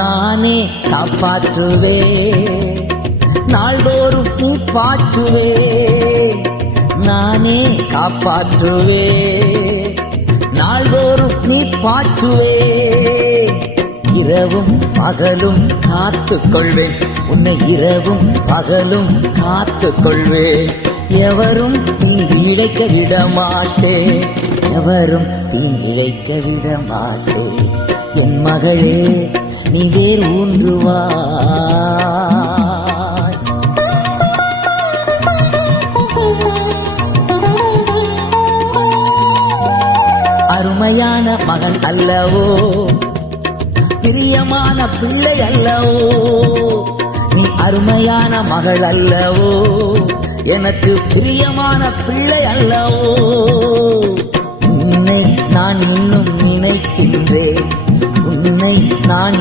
நானே காப்பாற்றுவே, நாள்தோறும் நீ பாற்றுவே, நானே காப்பாற்றுவே, நாள்தோறும் நீ பாற்றுவே. இரவும் பகலும் காத்துக் கொள்வேன் உன்னை, இரவும் பகலும் காத்துக் கொள்வேன். எவரும் தீங்கு இழைக்க விட மாட்டேன், எவரும் தீங்கு இழைக்க விட மாட்டேன். என் மகளே நீ வேறு ஊன்றுவாய். அருமையான மகன் அல்லவோ, பிரியமான பிள்ளை அல்லவோ, நீ அருமையான மகள் அல்லவோ, எனக்கு பிரியமான பிள்ளை அல்லவோ. உன்னை நான் இன்னும் நினைக்கின்றேன், உன்னை நான்